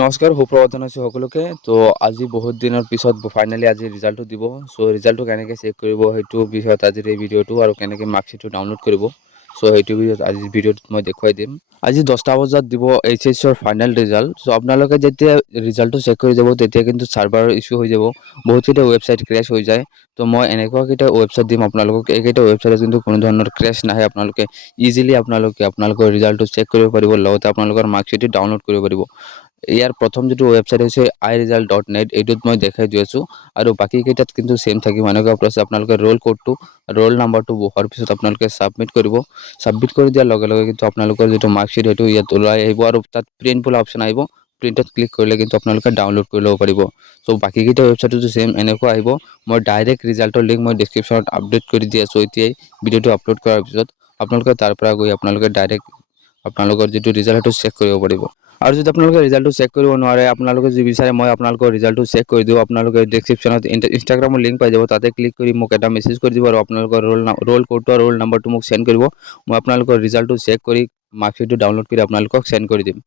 নমস্কাৰ সুপ্ৰভাত জনাইছোঁ সকলোকে। তো আজি বহুত দিনৰ পিছত ফাইনেলি আজি ৰিজাল্টটো দিব। চ' ৰিজাল্টটো কেনেকৈ চেক কৰিব সেইটো বিষয়ত আজিৰ এই ভিডিঅ'টো আৰু কেনেকৈ মাৰ্কশ্বিটটো ডাউনলোড কৰিব। চ' সেইটো আজিৰ ভিডিঅ'টোত মই দেখুৱাই দিম। আজি 10টা বজাত দিব এইচএছৰ ফাইনেল ৰিজাল্ট। চ' আপোনালোকে যেতিয়া ৰিজাল্টটো চেক কৰি যাব তেতিয়া কিন্তু চাৰ্ভাৰৰ ইছ্যু হৈ যাব, বহুতকেইটা ৱেবছাইট ক্ৰেছ হৈ যায়। তো মই এনেকুৱা কেইটা ৱেবছাইট দিম আপোনালোকক, এইকেইটা ৱেবছাইটত কিন্তু কোনো ধৰণৰ ক্ৰেছ নাহে। আপোনালোকে ইজিলি আপোনালোকৰ ৰিজাল্টটো চেক কৰিব পাৰিব, লগতে আপোনালোকৰ মাৰ্কশ্বিটটো ডাউনলোড কৰিব পাৰিব। ইয়াৰ প্ৰথম যিটো ৱেবছাইট হৈছে iresult.net, এইটোত মই দেখাই দি আছোঁ। আৰু বাকী কেইটাত কিন্তু সেম থাকিব। এনেকুৱা প্ৰচেছ আপোনালোকে ৰোল নাম্বাৰটো বহোৱাৰ পিছত আপোনালোকে ছাবমিট কৰিব। ছাবমিট কৰি দিয়াৰ লগে লগে কিন্তু আপোনালোকৰ যিটো মাৰ্কশ্বিট সেইটো ইয়াত ওলাই আহিব আৰু তাত প্ৰিণ্ট বোলা অপশ্যন আহিব। প্ৰিণ্টত ক্লিক কৰিলে কিন্তু আপোনালোকে ডাউনলোড কৰি ল'ব পাৰিব। চ' বাকীকেইটা ৱেবছাইটতো সেম এনেকুৱা আহিব। মই ডাইৰেক্ট ৰিজাল্টৰ লিংক মই ডিছক্ৰিপশ্যনত আপডেট কৰি দি আছোঁ এতিয়াই। ভিডিঅ'টো আপলোড কৰাৰ পিছত আপোনালোকে তাৰ পৰা গৈ আপোনালোকে ডাইৰেক্ট আপোনালোকৰ যিটো ৰিজাল্ট সেইটো চেক কৰিব পাৰিব। আৰু যদি আপোনালোকে ৰিজাল্টটো চেক কৰিব নোৱাৰে, আপোনালোকে যদি বিচাৰে মই আপোনালোকৰ ৰিজাল্টটো চেক কৰি দিওঁ, আপোনালোকে ডিছক্ৰিপশ্যনত ইনষ্টাগ্ৰামৰ লিংক পাই যাব। তাতে ক্লিক কৰি মোক এটা মেছেজ কৰি দিব আৰু আপোনালোকৰ ৰোল কোডটো আৰু ৰোল নাম্বাৰটো মোক সেন্ড কৰিব। মই আপোনালোকৰ ৰিজাল্টটো চেক কৰি মাৰ্কশ্বিটটো ডাউনলোড কৰি আপোনালোকক সেন্ড কৰি দিম।